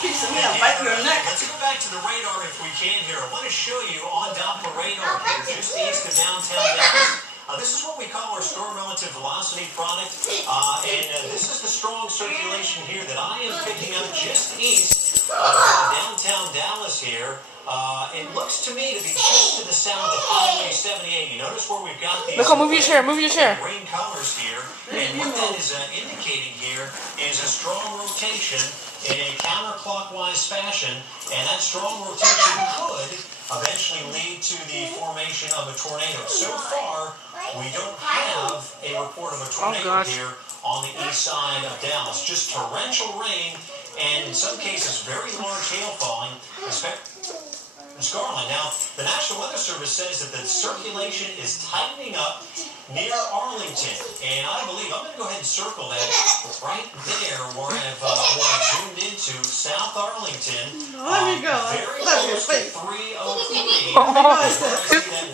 piece of me, I'll bite your neck. Let's go back to the radar if we can here. I want to show you on Doppler radar here, just east of downtown Dallas. This is what we call our storm relative velocity product, and this is the strong circulation here that I am picking up just east of downtown Dallas here. It looks to me to be just to the south of Highway 78. You notice where we've got these move your chair, green colors here, and what that is indicating here is a strong rotation in a counterclockwise fashion, and that strong rotation could eventually lead to the formation of a tornado. So far, we don't have a report of a tornado here on the east side of Dallas. Just torrential rain, and in some cases, very large hail falling, Scarlet. Now, the National Weather Service says that the circulation is tightening up near Arlington, and I believe I'm going to go ahead and circle that right there where I've zoomed into South Arlington. Let me go. Very close to 303.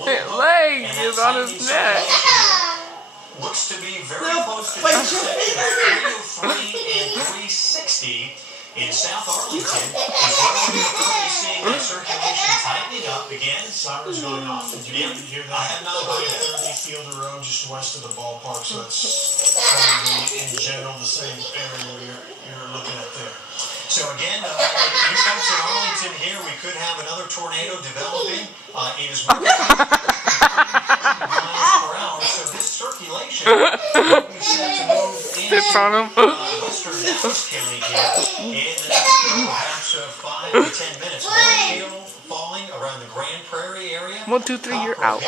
His leg is on his neck. Looks to be very close to the intersection of 303 and 360. In South Arlington, is where we're currently seeing the circulation tightening up again. Sirens going off. Did you hear that? I have not heard that. 30 Fielder Road, just west of the ballpark, so that's probably in general the same area you're looking at there. So again, you folks in Arlington here, we could have another tornado developing. It is moving miles per hour, so this circulation we set to move in western Dallas County here in the next perhaps 5 to 10 minutes. More hail falling around the Grand Prairie area. 1, 2, 3, you're out.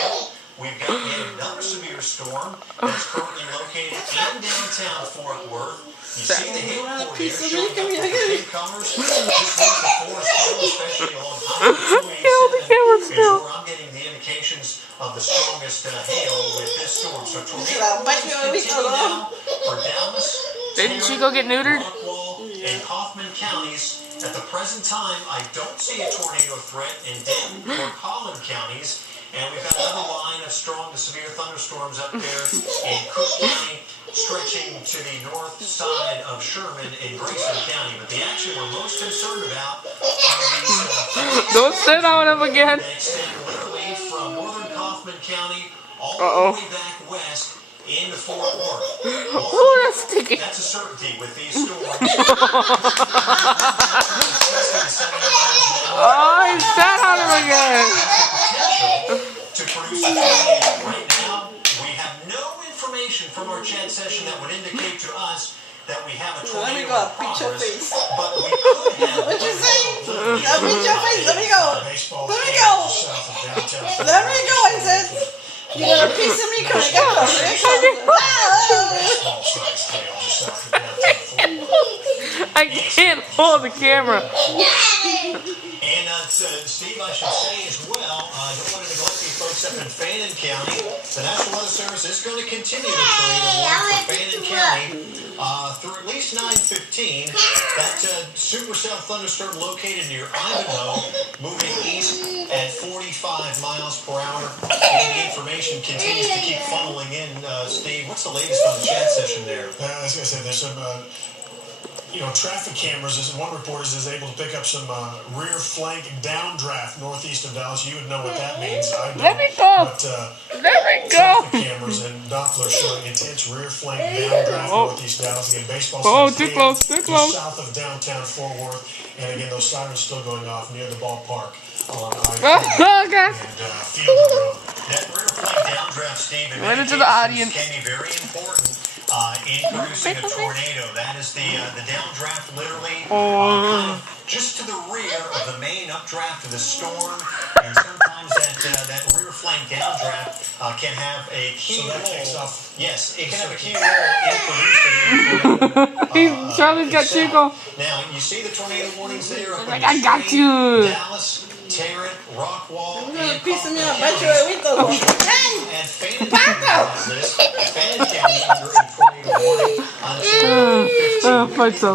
We've got yet another severe storm that's currently located in downtown Fort Worth. You see the hail report here showing up with the big colors just north of Forest Hill, especially along Highway 287 is where I'm getting the indications of the strongest hail with this storm. So tornadoes continue now for Dallas, Didn't Chico get neutered? Rockwall, and Kaufman counties. At the present time, I don't see a tornado threat in Denton or Collin counties. And we've got another line of strong to severe thunderstorms up there in Cook County, stretching to the north side of Sherman in Grayson County. But the action we're most concerned about are these Don't sit on him again. that extend literally from northern Kaufman County all the way back west into Fort Worth. Oh, that's sticky. That's a certainty with these storms. Oh, he sat on him again. To produce a tornado. Right now, we have no information from our chat session that would indicate to us that we have a tornado in progress, but we could have. What you say? I'll beat your face. Let me go. Let me go. Let me go, I said. You got a piece of me coming out. I can't hold the camera. And Steve, I should say as well, I don't want to neglect you folks up in Fannin County. The National Weather Service is going to continue the tornado warning for Fannin County through at least 9:15. That supercell thunderstorm located near Ivanhoe, moving east at 45 miles per hour. And the information continues to keep funneling in. Steve, what's the latest on the chat session there? I was going to say, there's some traffic cameras. One reporter is able to pick up some rear flank downdraft northeast of Dallas. You would know what that means. I don't. Let me go. But, Let me go. traffic cameras and Doppler showing intense rear flank downdraft northeast Dallas. Again, baseball too close, too close. South of downtown Fort Worth. And again, those sirens still going off near the ballpark along Oh, I-40 God. and Field Road. That rear flank downdraft, Steve, in Right many into the cases audience. can be very important in producing a tornado. That is the downdraft literally kind of just to the rear of the main updraft of the storm. And sometimes that rear flank downdraft can have a key role. Yes, it can have a key role in producing Charlie's got Chico. Now, you see the tornado warnings there? Up Like, on I the got screen. you. Dallas, Tarrant, Rockwall, You got a and piece of me. I'll Kaufman bite your counties. with And Fannin County has this. Fannin County under a tornado warning until 15. Fight so.